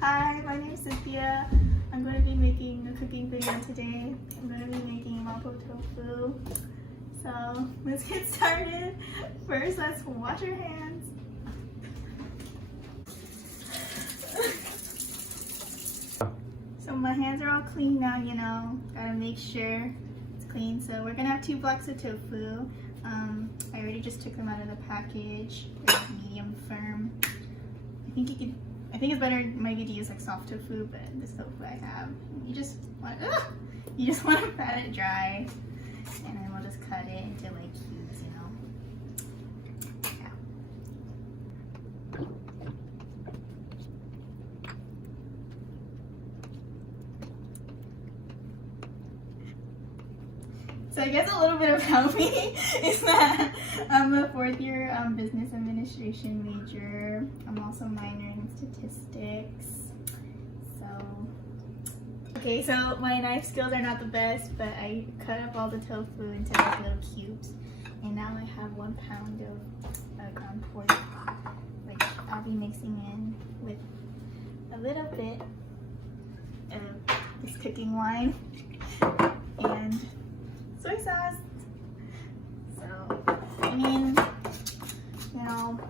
Hi, my name is Cynthia. I'm going to be making a cooking video today. I'm going to be making Mapo Tofu. So let's get started. First, let's wash our hands. So my hands are all clean now, you know. Gotta make sure it's clean. So we're gonna have 2 blocks of tofu. I already just took them out of the package. They're medium firm. I think it's better maybe to use like soft tofu, but this tofu I have, you just want to pat it dry, and then we'll just cut it into like cubes, you know. Yeah. So I guess a little bit about me is that I'm a 4th year business administration major. I'm also minoring in statistics. Okay, so my knife skills are not the best, but I cut up all the tofu into like little cubes, and now I have 1 pound of ground pork, which I'll be mixing in with a little bit of this cooking wine and soy sauce. So, I mean, you know,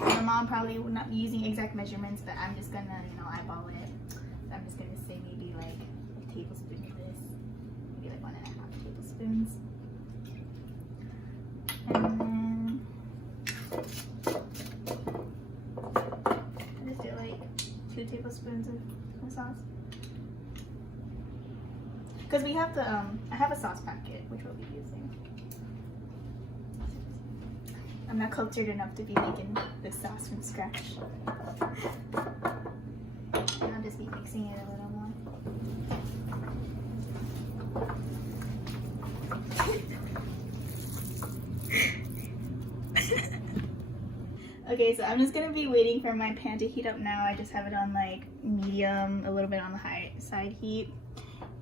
my mom probably would not be using exact measurements, but I'm just gonna, you know, eyeball it. So I'm just gonna say maybe like a tablespoon of this, maybe like 1.5 tablespoons. And then I just do like 2 tablespoons of soy sauce. Because we have the, I have a sauce packet, which we'll be using. I'm not cultured enough to be making this sauce from scratch. And I'll just be mixing it a little more. Okay, so I'm just gonna be waiting for my pan to heat up now. I just have it on like medium, a little bit on the high side heat.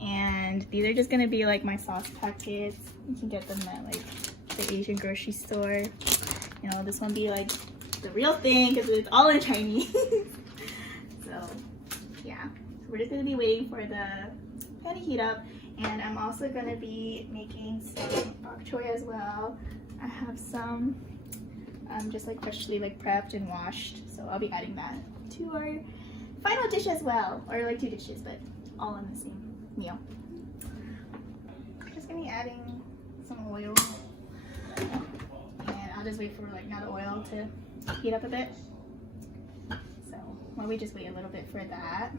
And these are just gonna be like my sauce packets. You can get them at like the Asian grocery store. You know, this one be like the real thing because it's all in Chinese. So yeah, so we're just gonna be waiting for the pan to heat up. And I'm also gonna be making some bok choy as well. I have some just like freshly like prepped and washed, so I'll be adding that to our final dish as well, or like 2 dishes, but all in the same meal. I'm just gonna be adding some oil, and I'll just wait for like now the oil to heat up a bit. So while we just wait a little bit for that.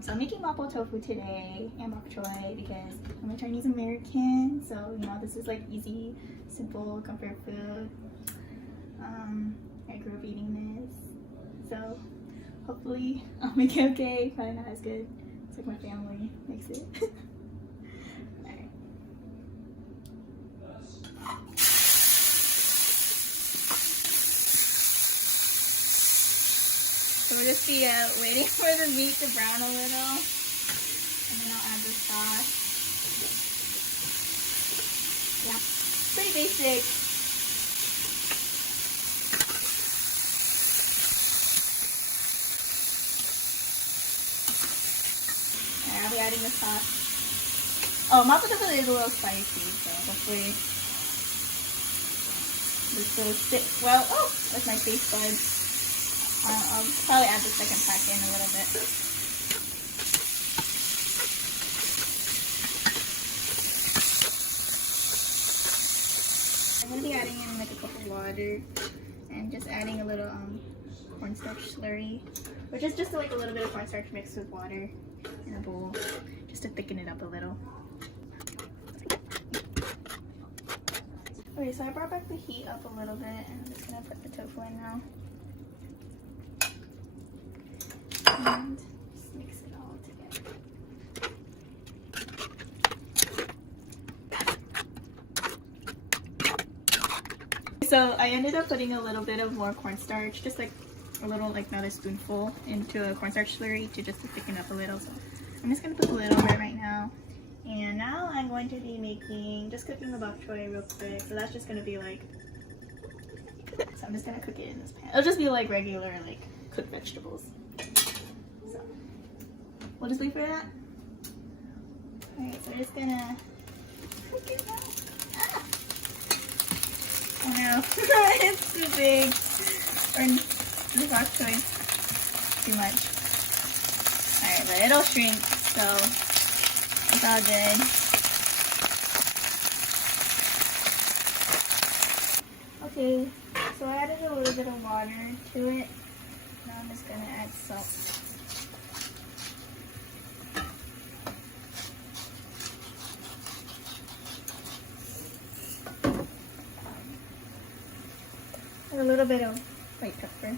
So I'm making Mapo Tofu today and bok choy because I'm a Chinese American, so you know this is like easy, simple, comfort food. I grew up eating this, so hopefully I'll make it okay. Probably not as good as like my family makes it. Alright. So we'll just be waiting for the meat to brown a little, and then I'll add the sauce. Yeah, pretty basic. I'll be adding the sauce. Oh, Mapo Tofu is a little spicy, so hopefully this will sit well. Oh, that's my taste buds. I'll probably add the second pack in a little bit. I'm going to be adding in like a cup of water and just adding a little cornstarch slurry, which is just like a little bit of cornstarch mixed with water in a bowl, just to thicken it up a little. Okay, so I brought back the heat up a little bit, and I'm just gonna put the tofu in now. And just mix it all together. So I ended up putting a little bit of more cornstarch, just like a little, like not a spoonful, into a cornstarch slurry to just to thicken up a little. So I'm just gonna put a little bit right now. And now I'm going to be just cooking the bok choy real quick. So that's just gonna be like, so I'm just gonna cook it in this pan. It'll just be like regular, like cooked vegetables. So we'll just wait for that. Alright, so we're just gonna cook it now. Ah! Oh no, it's too big. Or the bok choy is too much. Alright, but it'll shrink, so it's all good. Okay, so I added a little bit of water to it. Now I'm just gonna add salt. A little bit of white pepper.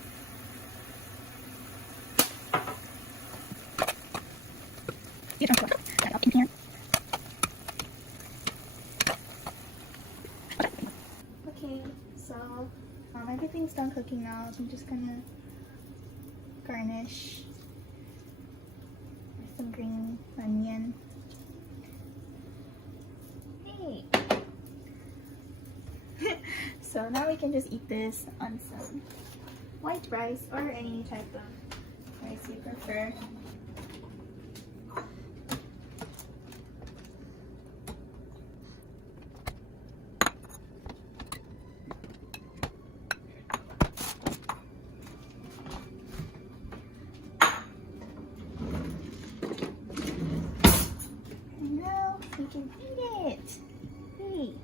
Okay, so everything's done cooking now. So I'm just gonna garnish with some green onion. Hey! So now we can just eat this on some white rice or any type of rice you prefer. And now we can eat it. Hey!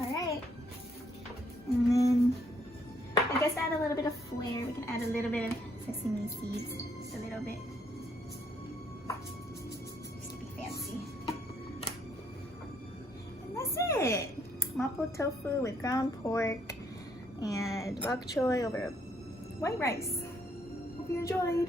Alright. And then I guess to add a little bit of flair, we can add a little bit of sesame seeds. Just a little bit. Just to be fancy. And that's it! Mapo tofu with ground pork and bok choy over white rice. Hope you enjoyed!